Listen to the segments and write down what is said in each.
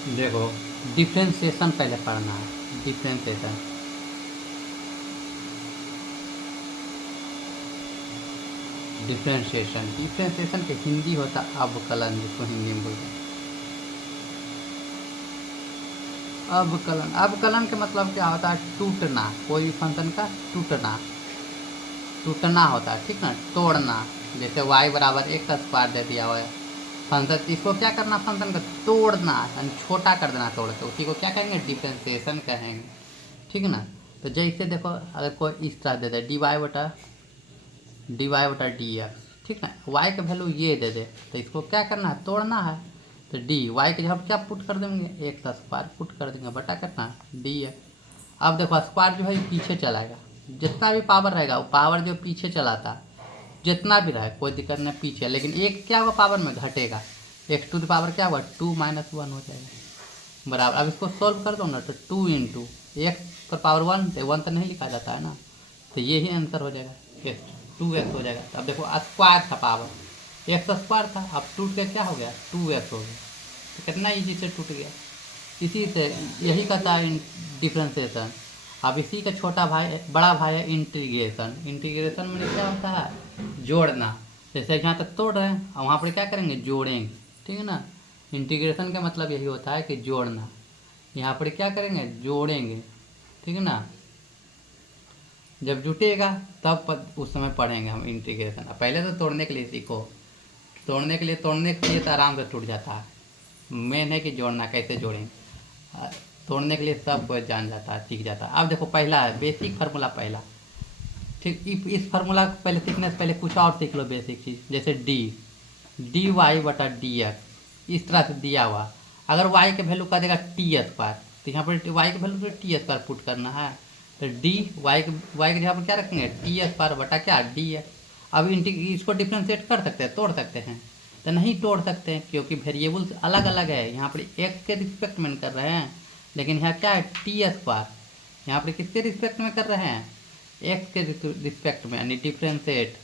देखो, डिफ्रेंशिएशन पहले पढ़ना है। डिफ्रेंशिएशन डिफ्रेंशिएशन डिफ्रेंशिएशन के हिंदी होता अवकलन, जिसको हिंदी में बोलते हैं अवकलन। अवकलन के मतलब क्या होता है? टूटना, कोई भी फंक्शन का टूटना, टूटना होता है, ठीक ना, तोड़ना। जैसे y बराबर एक का स्क्वायर दे दिया हुआ है फंक्शन, इसको क्या करना, फंक्शन का तोड़ना, यानी छोटा कर देना तोड़ के, उसी को क्या कहेंगे? डिफ्रेंशिएशन कहेंगे, ठीक ना। तो जैसे देखो, अगर कोई इस तरह दे दे dy बटा dx, ठीक ना, y का वैल्यू ये दे दे, तो इसको क्या करना है? तोड़ना है। तो डी वाई के जब क्या पुट कर देंगे? एक का स्क्वायर पुट कर देंगे, बटा करना डी है। अब देखो, स्क्वायर जो है पीछे चलाएगा, जितना भी पावर रहेगा वो पावर जो पीछे चलाता है, जितना भी रहे कोई दिक्कत नहीं, पीछे, लेकिन एक क्या होगा? पावर में घटेगा, एक्स टू द पावर क्या होगा? 2 - 1 हो जाएगा, बराबर। अब इसको सोल्व कर दो ना, तो 2 इंटू एक्स पर पावर 1, तो 1 तो नहीं लिखा जाता है ना, तो ये ही आंसर हो जाएगा, एक्स 2x हो जाएगा। तो अब देखो, स्क्वायर था पावर, एक्स स्क्वायर था, अब टूट के क्या हो गया? 2x हो गया। तो कितना ईजी से टूट गया। इसी से यही कहता है डिफ्रेंशिएशन। अब इसी का छोटा भाई, बड़ा भाई है इंटीग्रेशन। इंटीग्रेशन में क्या होता है? जोड़ना। जैसे यहाँ तक तोड़ रहे हैं और वहाँ पर क्या करेंगे? जोड़ेंगे, ठीक है ना। इंटीग्रेशन का मतलब यही होता है कि जोड़ना। यहाँ पर क्या करेंगे? जोड़ेंगे, ठीक है ना। जब जुटेगा तब उस समय पढ़ेंगे हम इंटीग्रेशन। पहले तो तोड़ने के लिए सीखो, तोड़ने के लिए तो आराम से टूट जाता है। मेन है कि जोड़ना कैसे जोड़ें, तोड़ने के लिए सब कोई जान जाता है, सीख जाता है। अब देखो, पहला है बेसिक फार्मूला पहला, ठीक। इस फार्मूला को पहले सीखने से पहले कुछ और सीख लो बेसिक चीज़, जैसे dy/dx इस तरह से दिया हुआ। अगर y के वैल्यू का देगा t², तो यहाँ पर y के वैल्यू तो t² पुट करना है, तो डी y के जगह पर क्या रखेंगे? t² बटा क्या? d है। अब इसको डिफ्रेंशिएट कर सकते हैं, तोड़ सकते हैं? तो नहीं तोड़ सकते हैं, क्योंकि वेरिएबल्स अलग अलग है। यहाँ पर x के रिस्पेक्ट में कर रहे हैं, लेकिन यहाँ क्या है? t²। यहाँ पर किसके रिस्पेक्ट में कर रहे हैं? एक्स के रिस्पेक्ट में, यानी differentiate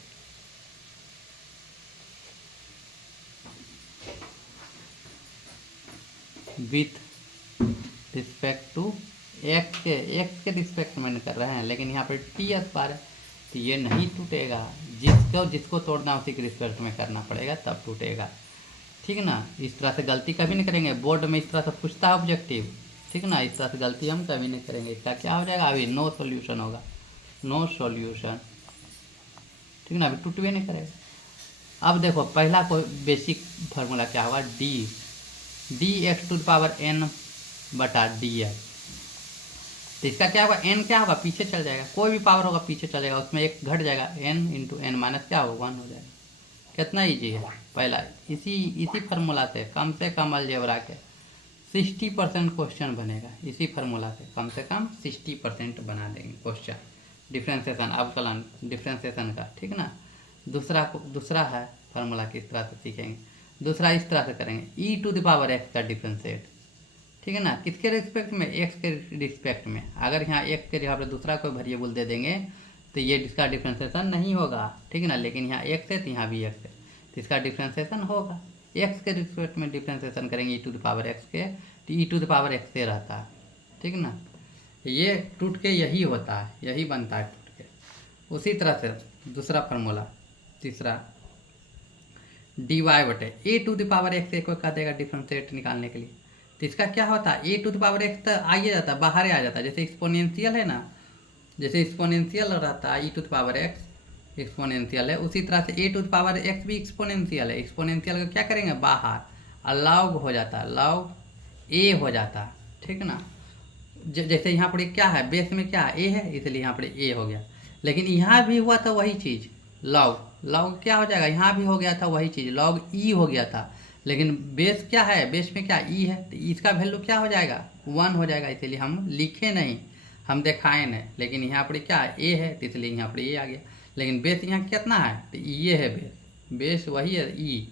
with respect to x के रिस्पेक्ट में कर रहे हैं, लेकिन यहाँ पर t² है, तो ये नहीं टूटेगा। जिसको तोड़ना उसी के रिस्पेक्ट में करना पड़ेगा, तब टूटेगा, ठीक ना। इस तरह से गलती कभी नहीं करेंगे। बोर्ड में इस तरह से पूछता है ऑब्जेक्टिव, ठीक ना, इस तरह से गलती हम कभी नहीं करेंगे। इसका क्या हो जाएगा? अभी नो सॉल्यूशन होगा, नो सॉल्यूशन, ठीक ना, अभी टूट भी नहीं करेगा। अब देखो, पहला कोई बेसिक फार्मूला क्या होगा? D x to the power n बटा डी एक्स। तो इसका क्या होगा? n क्या होगा? पीछे चल जाएगा, कोई भी पावर होगा पीछे चलेगा, उसमें एक घट जाएगा, n इंटू एन माइनस क्या होगा? 1 हो जाएगा। कितना ईजी है। पहला इसी फार्मूला से कम अलजेब्रा के 60% क्वेश्चन बनेगा। इसी फार्मूला से कम 60% बना देंगे क्वेश्चन, डिफ्रेंशिएशन अवकलन डिफ्रेंशिएशन का, ठीक ना। दूसरा है फार्मूला किस तरह से सीखेंगे। दूसरा इस तरह से करेंगे, e⁻x का डिफ्रेंशिएट, ठीक है ना। किसके रिस्पेक्ट में? एक्स के रिस्पेक्ट में। अगर यहाँ एक्स के जगह पर दूसरा कोई वेरिएबल दे देंगे तो ये इसका डिफ्रेंशिएशन नहीं होगा, ठीक है ना। लेकिन यहाँ एक्स है तो यहाँ भी एक्स है, तो इसका डिफ्रेंशिएशन होगा। एक्स के रिस्पेक्ट में डिफ्रेंशिएशन करेंगे e⁻x के, तो e⁻x से रहता है, ठीक ना। ये टूट के यही होता है, यही बनता है टूट के। उसी तरह से दूसरा फार्मूला, तीसरा dy/a⁴x को कह देगा डिफ्रेंशिएट निकालने के लिए। तो इसका क्या होता है? a⁴x तो आ ही जाता है, बाहर आ जाता है। जैसे एक्सपोनेंशियल है ना, जैसे एक्सपोनेंशियल रहता है e⁻x एक्सपोनेंशियल है, उसी तरह से a⁻x भी एक्सपोनेंशियल है। एक्सपोनेंशियल का क्या करेंगे? बाहर, और लॉग हो जाता है, लॉग a हो जाता है, ठीक ना। जैसे यहाँ पर क्या है? बेस में क्या है? a है, इसलिए यहाँ पर a हो गया। लेकिन यहाँ भी हुआ था वही चीज़, लॉग क्या हो जाएगा? यहाँ भी हो गया था वही चीज़, लॉग ई हो गया था। लेकिन बेस क्या है? बेस में क्या? ई है, तो इसका वैल्यू क्या हो जाएगा? 1 हो जाएगा। इसलिए हम लिखे नहीं, हम दिखाए नहीं। लेकिन यहाँ पर क्या है? ए है, तो इसलिए यहाँ पर ए आ गया। लेकिन बेस यहाँ कितना है? तो ये है बेस वही है ई,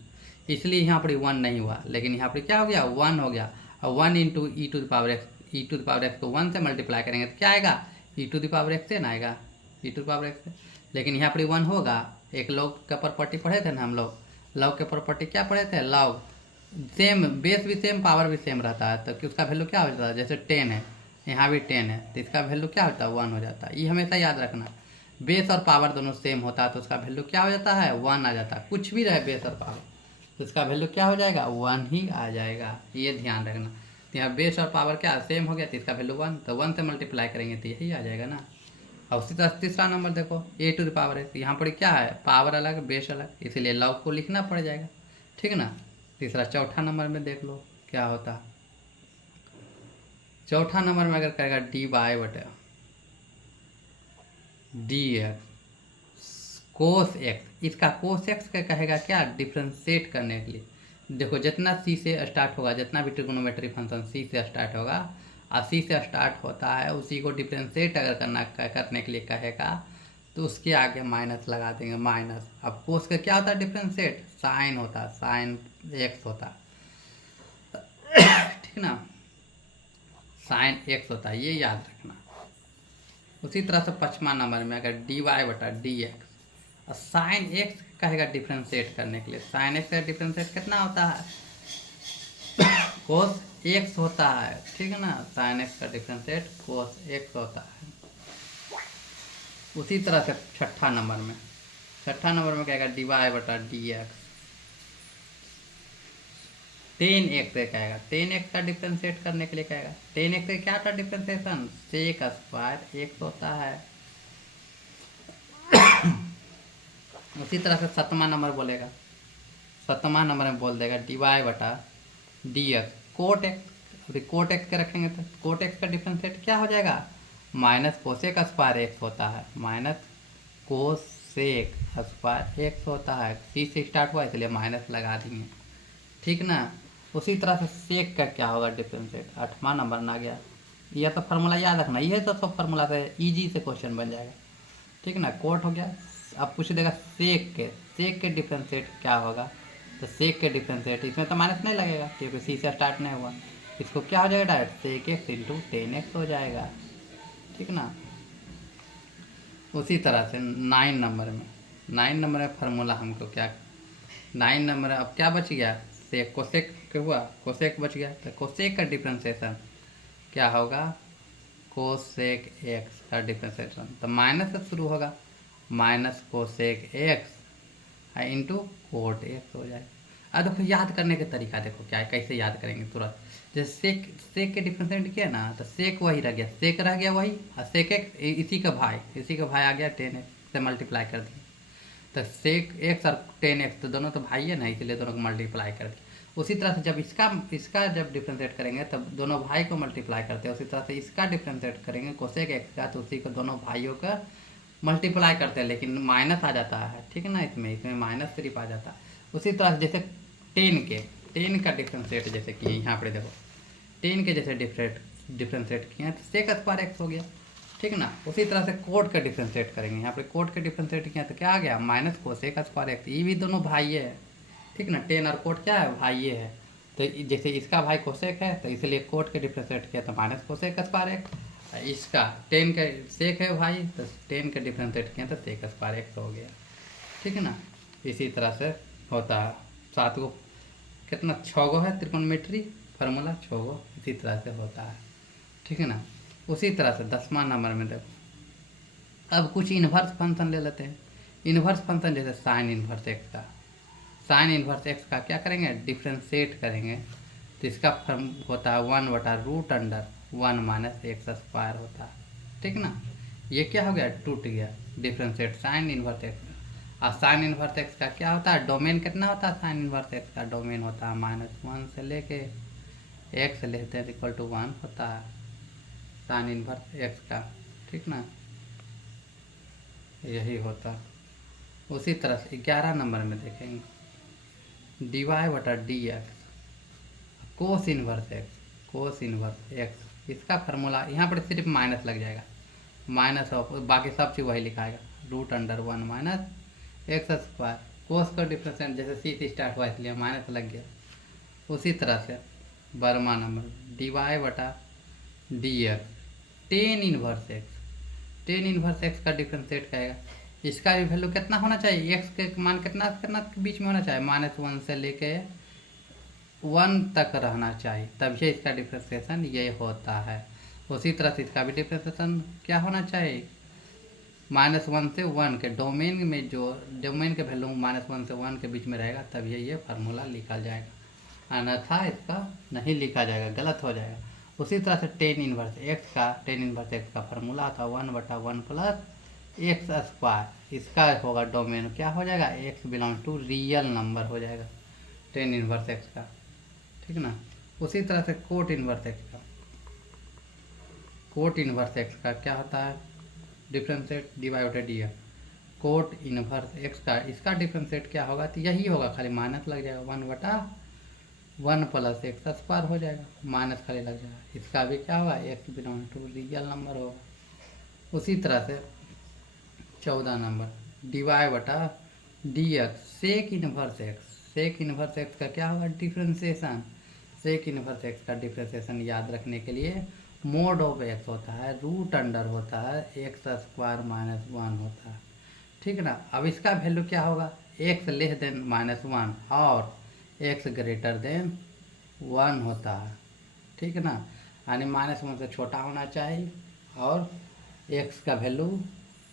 इसलिए यहाँ पर 1 नहीं हुआ। लेकिन यहाँ पर क्या हो गया? 1 हो गया। और 1 इंटू e⁻x को 1 से मल्टीप्लाई करेंगे तो क्या आएगा? e⁻x से ना आएगा, e⁻x से। लेकिन यहाँ पर 1 होगा। एक लॉग का प्रॉपर्टी पढ़े थे ना हम लोग, लॉग के प्रॉपर्टी क्या पढ़े थे? लॉग सेम बेस भी सेम, पावर भी सेम रहता है, तो कि उसका वैल्यू क्या हो जाता है। जैसे 10 है, यहाँ भी 10 है, तो इसका वैल्यू क्या होता है 1 हो जाता है। ये हमेशा याद रखना, बेस और पावर दोनों सेम होता है तो उसका वैल्यू क्या हो जाता है 1 आ जाता है। कुछ भी रहे बेस और पावर तो इसका वैल्यू क्या हो जाएगा 1 ही आ जाएगा, ये ध्यान रखना। तो यहाँ बेस और पावर क्या सेम हो गया तो इसका वैल्यू 1, तो 1 से मल्टीप्लाई करेंगे तो यही आ जाएगा ना। और उसी तरह तीसरा नंबर देखो a⁴ है, तो यहाँ पर क्या है पावर अलग बेस अलग, इसीलिए लॉग को लिखना पड़ जाएगा, ठीक ना। तीसरा चौथा नंबर में देख लो क्या होता। चौथा नंबर में अगर करेगा dy कोस एक्स, इसका कोस एक्स का कहेगा क्या डिफ्रेंशिएट करने के लिए। देखो जितना सी से स्टार्ट होगा, जितना भी ट्रिग्नोमेट्री फंक्शन सी से स्टार्ट होगा और सी से स्टार्ट होता है, उसी को डिफ्रेंशिएट अगर करने के लिए कहेगा तो उसके आगे माइनस लगा देंगे माइनस। अब कोस का क्या होता है डिफ्रेंशिएट, साइन होता है, साइन एक्स होता है, ठीक ना, साइन एक्स होता है, ये याद रखना। उसी तरह से 5वां नंबर में अगर dy/dx और साइन एक्स कहेगा डिफ्रेंशिएट करने के लिए, साइन एक्स का डिफ्रेंशिएट कितना होता है कोस एक्स होता है, ठीक है ना। साइन एक्स का डिफ्रेंशिएट कोस एक्स होता है। उसी तरह से छठा नंबर में कहेगा dy/dx tan x से कहेगा, tan x का डिफ्रेंशिएट करने के लिए कहेगा, tan x से क्या था डिफ्रेंशिएशन सेक स्क्वायर एक्स होता है। उसी तरह से 7वां नंबर बोलेगा, 7वां नंबर में बोल देगा dy/dx कोट एक्स। अभी कोट एक्स के रखेंगे तो कोट एक्स का डिफ्रेंशिएट क्या हो जाएगा माइनस कोसेक स्क्वायर एक्स होता है, माइनस कोसेक स्क्वायर एक्स होता है। सी से स्टार्ट हुआ इसलिए माइनस लगा देंगे, ठीक ना। उसी तरह से सेक का क्या होगा डिफ्रेंशिएट, 8वां नंबर ना गया। यह तो फार्मूला याद रखना, ये तो सब फार्मूला से इजी से क्वेश्चन बन जाएगा, ठीक ना। कोट हो गया। अब पूछ देगा सेक के डिफ्रेंशिएट क्या होगा, तो सेक के डिफ्रेंशिएट इसमें तो माइनस नहीं लगेगा क्योंकि सी से स्टार्ट नहीं हुआ, इसको क्या हो जाएगा direct sec x into tan x हो जाएगा, ठीक ना। उसी तरह से 9 नंबर में फार्मूला हमको क्या 9 नंबर अब क्या बच गया सेक कोसेक हुआ, कोसेक बच गया, तो कोसेक का डिफ्रेंशिएशन क्या होगा कोसेक एक्स का डिफ्रेंशिएशन, तो माइनस से शुरू होगा, minus cosec x into cot x हो जाए। अब देखो याद करने का तरीका देखो क्या है, कैसे याद करेंगे तुरंत। जैसे सेक के डिफ्रेंशिएट किया ना तो सेक वही रह गया, सेक रह गया वही, और सेक एक्स इसी का भाई आ गया 10x से मल्टीप्लाई कर दिया, तो सेक एक्स और 10x तो दोनों तो भाई है ना, इसलिए दोनों को मल्टीप्लाई कर दिया। उसी तरह से जब इसका जब डिफ्रेंशिएट करेंगे तब दोनों भाई को मल्टीप्लाई करते हैं, उसी तरह से इसका डिफ्रेंशिएट करेंगे कोसेक एक्स का तो उसी को दोनों भाइयों का मल्टीप्लाई करते हैं, लेकिन माइनस आ जाता है, ठीक है ना, इसमें माइनस सिर्फ आ जाता है। उसी तरह से जैसे 10 का डिफ्रेंशिएट जैसे कि यहाँ पर देखो 10 के जैसे डिफ्रेंशिएट किए तो सेक स्क्वायर एक्स हो गया, ठीक ना। उसी तरह से कोट का डिफ्रेंशिएट करेंगे, यहाँ पे कोट का डिफ्रेंशिएट किया तो क्या आ गया माइनस कोसेक स्क्वायर एक्स, ये भी दोनों भाई है, ठीक ना। 10 और कोट क्या है भाई है, तो जैसे इसका भाई कोसेक है तो इसलिए कोट के डिफ्रेंशिएट किया तो माइनस कोसेक स्क्वायर एक्स, इसका 10 का सेक है भाई तो 10 के डिफ्रेंशिएट किया तो सेक स्क्वायर एक्स हो गया, ठीक है ना। इसी तरह से होता है 7 गो कितना 6 गो है त्रिकोणमिति फार्मूला 6 गो, इसी तरह से होता है, ठीक है ना। उसी तरह से 10वां नंबर में देखो अब कुछ इन्वर्स फंक्शन ले लेते हैं। इन्वर्स फंक्शन जैसे साइन इन्वर्स एक्स का, साइन इन्वर्स एक्स का क्या करेंगे डिफ्रेंशिएट करेंगे तो इसका फॉर्म होता है 1/√1 माइनस एक्स स्क्वायर होता है, ठीक ना। ये क्या हो गया टूट गया डिफ्रेंशिएट साइन इन्वर्स एक्स का। और साइन इन्वर्स एक्स का क्या होता है डोमेन कितना होता है साइन इन्वर्स एक्स का डोमेन होता है -1 से लेके एक्स लेते हैं इक्वल टू 1 होता है साइन इन्वर्स एक्स का, ठीक ना, यही होता। उसी तरह से 11 नंबर में देखेंगे dy/dx कोस इन्वर्स एक्स, इसका फार्मूला यहाँ पर सिर्फ माइनस लग जाएगा, माइनस ऑफ बाकी सब चीज़ वही लिखाएगा √1 माइनस एक्स स्क्वायर, कोस का डिफ्रेंशिएट जैसे सी से स्टार्ट हुआ इसलिए माइनस लग गया। उसी तरह से 12वां number dy/dx tan inverse x का डिफ्रेंशिएट करेगा, इसका भी वैल्यू कितना होना चाहिए एक्स के मान कितना कितना के बीच में होना चाहिए -1 से लेके 1 तक रहना चाहिए, तभी इसका डिफ्रेंसिएशन ये होता है। उसी तरह से इसका भी डिफ्रेंसिएशन क्या होना चाहिए, -1 से 1 के डोमेन में, जो डोमेन के वैल्यू -1 से 1 के बीच में रहेगा तभी ये फार्मूला लिखा जाएगा, अन्यथा इसका नहीं लिखा जाएगा, गलत हो जाएगा। उसी तरह से टेन इनवर्स एक्स का फार्मूला था 1/1 प्लस एक्स स्क्वायर, इसका होगा डोमेन क्या हो जाएगा, x belong to real number हो जाएगा टेन इनवर्स एक्स का, ठीक ना। उसी तरह से कोट इनवर्स एक्स का क्या होता है, differentiate divided D x, cot inverse x का इसका डिफ्रेंशिएट क्या होगा, तो यही होगा, खाली माइनस लग जाएगा, 1/1 प्लस एक्स स्क्वायर हो जाएगा, माइनस खाली लग जाएगा। इसका भी क्या होगा, x belong to real number होगा। उसी तरह से 14 नंबर dy/डी एक्स सेक इनवर्स एक्स का क्या होगा, डिफ्रेंसिएशन, सेक इनवर्स एक्स का डिफ्रेंसिएशन याद रखने के लिए मोड ऑफ एक्स होता है, रूट अंडर होता है, एक्स स्क्वायर -1 होता है, ठीक ना। अब इसका वैल्यू क्या होगा, एक्स लेस देन -1 और एक्स ग्रेटर देन 1 होता है, ठीक ना, यानी -1 से छोटा होना चाहिए और एक्स का वैल्यू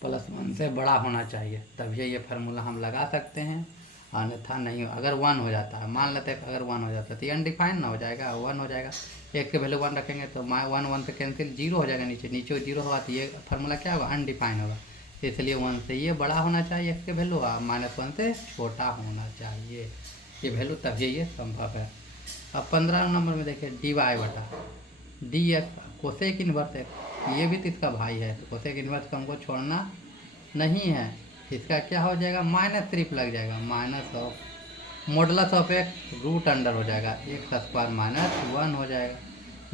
+1 से बड़ा होना चाहिए, तभी ये फार्मूला हम लगा सकते हैं, अन्यथा नहीं। अगर 1 हो जाता है, मान लेते हैं अगर 1 हो जाता है तो ये अनडिफाइंड ना हो जाएगा, 1 हो जाएगा, एक्स के वैल्यू 1 रखेंगे तो 1 से कैंसिल 0 हो जाएगा, नीचे 0 होगा तो ये फार्मूला क्या होगा, अनडिफाइन होगा। इसलिए 1 से ये बड़ा होना चाहिए एक्स के वैल्यू, और -1 से छोटा होना चाहिए ये वैल्यू, तभी ये संभव है। अब 15 नंबर में देखिए dy/डी एक्स कोसेक इनवर्स एक्स, ये भी तो इसका भाई है, तो कोसेक इनवर्स को हमको छोड़ना नहीं है, इसका क्या हो जाएगा, -3 लग जाएगा, modulus of x root under हो जाएगा, एक्स स्क्वायर -1 हो जाएगा।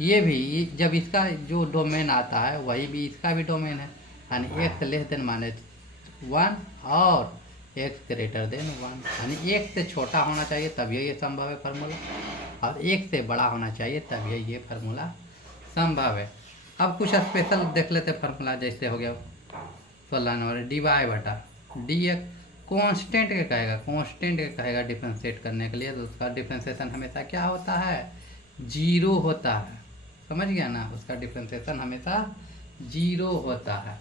ये भी जब इसका जो डोमेन आता है वही भी इसका भी डोमेन है, यानी एक्स लेस देन -1 और एक्स ग्रेटर देन 1, यानी एक से छोटा होना चाहिए तभी ये संभव है फार्मूला, और एक से बड़ा होना चाहिए तभी ये फार्मूला संभव है। अब कुछ स्पेशल देख लेते फार्मूला, जैसे हो गया 16 नंबर dy/डी एक्स कांस्टेंट के कहेगा डिफ्रेंशिएट करने के लिए, तो उसका डिफ्रेंशिएशन हमेशा क्या होता है, 0 होता है, समझ गया ना, उसका डिफ्रेंशिएशन हमेशा 0 होता है।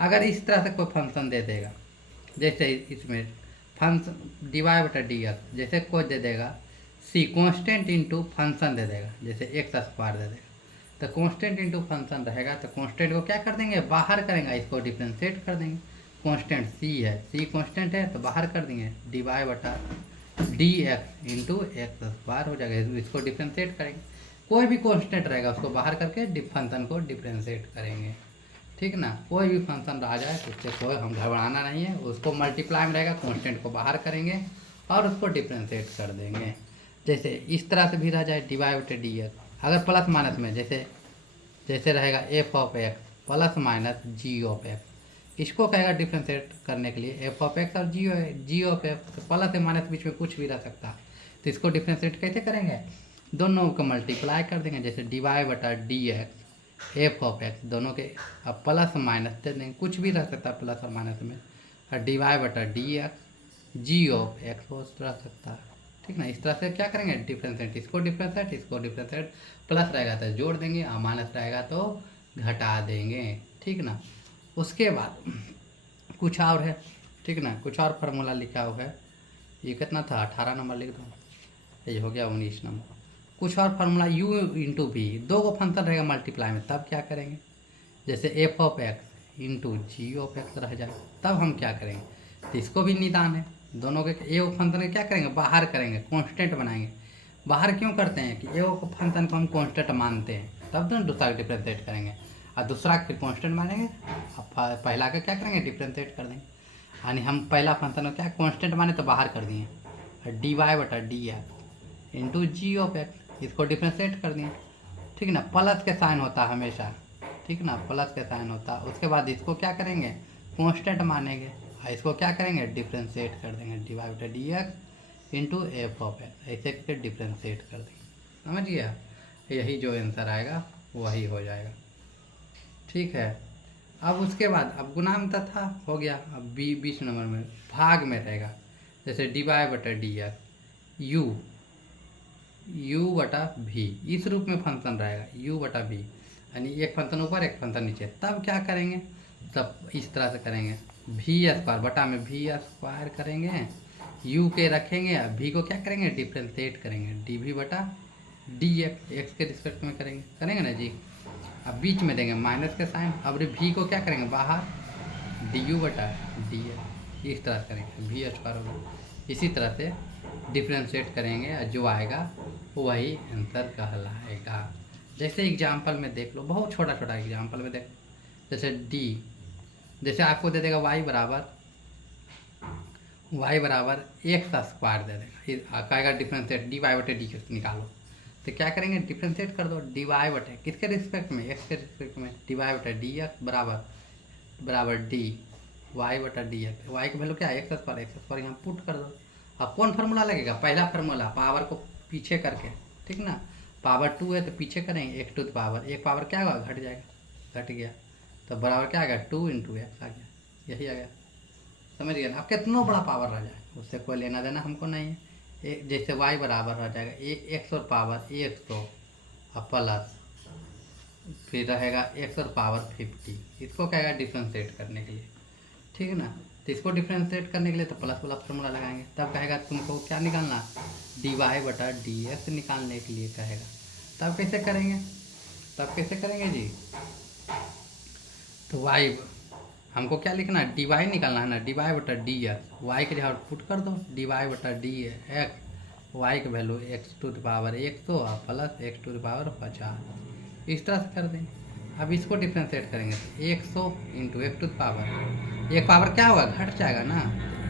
अगर इस तरह से कोई फंक्शन दे देगा, जैसे इसमें फंक्शन dy/डी एक्स, जैसे कोई दे देगा सी कांस्टेंट इंटू फंक्शन दे देगा, जैसे एक्स स्क्वायर दे देगा, तो कांस्टेंट इंटू फंक्शन रहेगा, तो कांस्टेंट को क्या कर देंगे, बाहर करेंगे, इसको डिफ्रेंशिएट कर देंगे, कांस्टेंट सी है, सी कांस्टेंट है तो बाहर कर देंगे, dy/डी एक्स इंटू एक्स स्क्वायर हो जाएगा, इसको डिफ्रेंशिएट करेंगे, कोई भी कांस्टेंट रहेगा उसको बाहर करके फंक्शन को डिफ्रेंशिएट करेंगे, ठीक ना। कोई भी फंक्शन आ जाए तो उससे कोई हम घबराना नहीं है, उसको मल्टीप्लाई में रहेगा, कांस्टेंट को बाहर करेंगे और उसको डिफ्रेंशिएट कर देंगे। जैसे इस तरह से भी रह जाए dy/डी एक्स, अगर प्लस माइनस में जैसे रहेगा f(x) प्लस माइनस g(x), इसको कहेगा डिफ्रेंशिएट करने के लिए f(x) और g(x), तो प्लस या माइनस बीच में कुछ भी रह सकता है, तो इसको डिफ्रेंशिएट कैसे करेंगे, दोनों को मल्टीप्लाई कर देंगे, जैसे dy/डी एक्स f(x), दोनों के अब प्लस माइनस दे देंगे, कुछ भी रह सकता है प्लस और माइनस में, और dy/डी एक्स g(x) हो रह सकता है, ठीक ना। इस तरह से क्या करेंगे, डिफ्रेंशिएट, इसको डिफ्रेंशिएट, प्लस रहेगा तो जोड़ देंगे और माइनस रहेगा तो घटा देंगे, ठीक ना। उसके बाद कुछ और है, ठीक ना, कुछ और फार्मूला लिखा हुआ है, ये कितना था 18 नंबर लिख दो, ये हो गया 19 नंबर। कुछ और फार्मूला u/v, दो को फंक्शन रहेगा मल्टीप्लाई में, तब क्या करेंगे, जैसे f(x) इंटू g(x) रह जाए, तब हम क्या करेंगे, तो इसको भी निदान है, दोनों के ए फंक्शन क्या करेंगे, बाहर करेंगे, कांस्टेंट बनाएंगे। बाहर क्यों करते हैं कि ए फंक्शन को हम कांस्टेंट मानते हैं, तब तो दूसरा डिफ्रेंशिएट करेंगे, और दूसरा के कांस्टेंट मानेंगे, अब पहला का क्या करेंगे, डिफ्रेंशिएट कर देंगे, यानी हम पहला फंक्शन को क्या कांस्टेंट माने तो बाहर कर दिए, और dy/डी एक्स इंटू g(x), इसको डिफ्रेंशिएट कर दिए, ठीक ना। प्लस के साइन होता है हमेशा, ठीक ना, प्लस के साइन होता है। उसके बाद इसको क्या करेंगे, कांस्टेंट मानेंगे, इसको क्या करेंगे, डिफ्रेंशिएट कर देंगे, dy/डी एक्स इंटू f(x), ऐसे करके डिफ्रेंशिएट कर देंगे, समझ गया। यही जो आंसर आएगा वही हो जाएगा, ठीक है। अब उसके बाद अब गुणांक था हो गया, अब 20 नंबर में भाग में रहेगा, जैसे dy/डी एक्स u बटा v, इस रूप में फंक्शन रहेगा u बटा v, यानी एक फंक्शन ऊपर एक फंक्शन नीचे। तब क्या करेंगे, तब इस तरह से करेंगे, v स्क्वायर बटा में v स्क्वायर करेंगे, u के रखेंगे, अब v को क्या करेंगे, डिफ्रेंशिएट करेंगे, dv बटा dx, x के रिस्पेक्ट में करेंगे ना जी। अब बीच में देंगे माइनस के साइन, अब v को क्या करेंगे बाहर, du बटा dx, इस तरह से करेंगे, v स्क्वायर होगा। इसी तरह से डिफ्रेंशिएट करेंगे और जो आएगा वही आंसर कहलाएगा। जैसे एग्जाम्पल में देख लो, बहुत छोटा छोटा एग्जाम्पल में देख, जैसे d, जैसे आपको दे देगा y बराबर एक्स स्क्वायर दे देगा, कहेगा डिफ्रेंशिएट dy बटे डी निकालो, तो क्या करेंगे, डिफ्रेंशिएट कर दो, dy बटे किसके रिस्पेक्ट में, x के रिस्पेक्ट में, dy बटे डी एक्स बराबर डी वाई बटा डी एक्स, वाई की वैल्यू क्या है, एक्स स्क्वायर यहाँ पुट कर दो। अब कौन फार्मूला लगेगा, पहला फार्मूला पावर को पीछे करके, ठीक ना, पावर 2 है तो पीछे करेंगे एक्स टू द पावर, एक पावर क्या होगा, घट जाएगा, घट गया तो बराबर क्या आ गया, 2 × x आ गया, यही आ गया, समझ गए ना। अब कितना बड़ा पावर रह जाए उससे कोई लेना देना हमको नहीं है। जैसे y बराबर रह जाएगा एक्स और पावर 100 और प्लस फिर रहेगा एक्स और पावर 50, इसको कहेगा डिफ्रेंशिएट करने के लिए, ठीक है ना। तो इसको डिफ्रेंशिएट करने के लिए तो प्लस वाला फार्मूला लगाएंगे, तब कहेगा तुमको क्या निकालना, dy बटा dx निकालने के लिए कहेगा। तब कैसे करेंगे जी, तो y हमको क्या लिखना है, dy निकालना है ना, dy बटा dx, y के जगह पुट कर दो, dy बटा dx, y की value x to the power 100 और plus x to the power 50, इस तरह से कर देंगे। अब इसको डिफ्रेंशिएट करेंगे, 100 × x टू द पावर, एक पावर क्या होगा, घट जाएगा ना,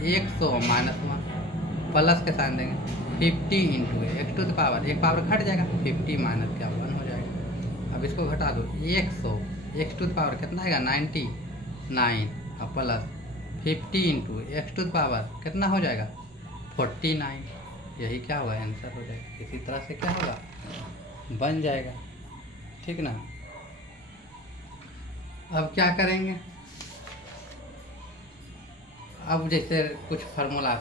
100 -1 प्लस के साइन देंगे, 50 × x टू द पावर, एक पावर घट जाएगा, 50 माइनस क्या 1 हो जाएगा। अब इसको घटा दो, 100 x टू द पावर कितना आएगा, 99 और plus 50 × x to the power कितना हो जाएगा, 49, यही क्या होगा, आंसर हो जाएगा। इसी तरह से क्या होगा, बन जाएगा, ठीक ना। अब क्या करेंगे, अब जैसे कुछ फार्मूला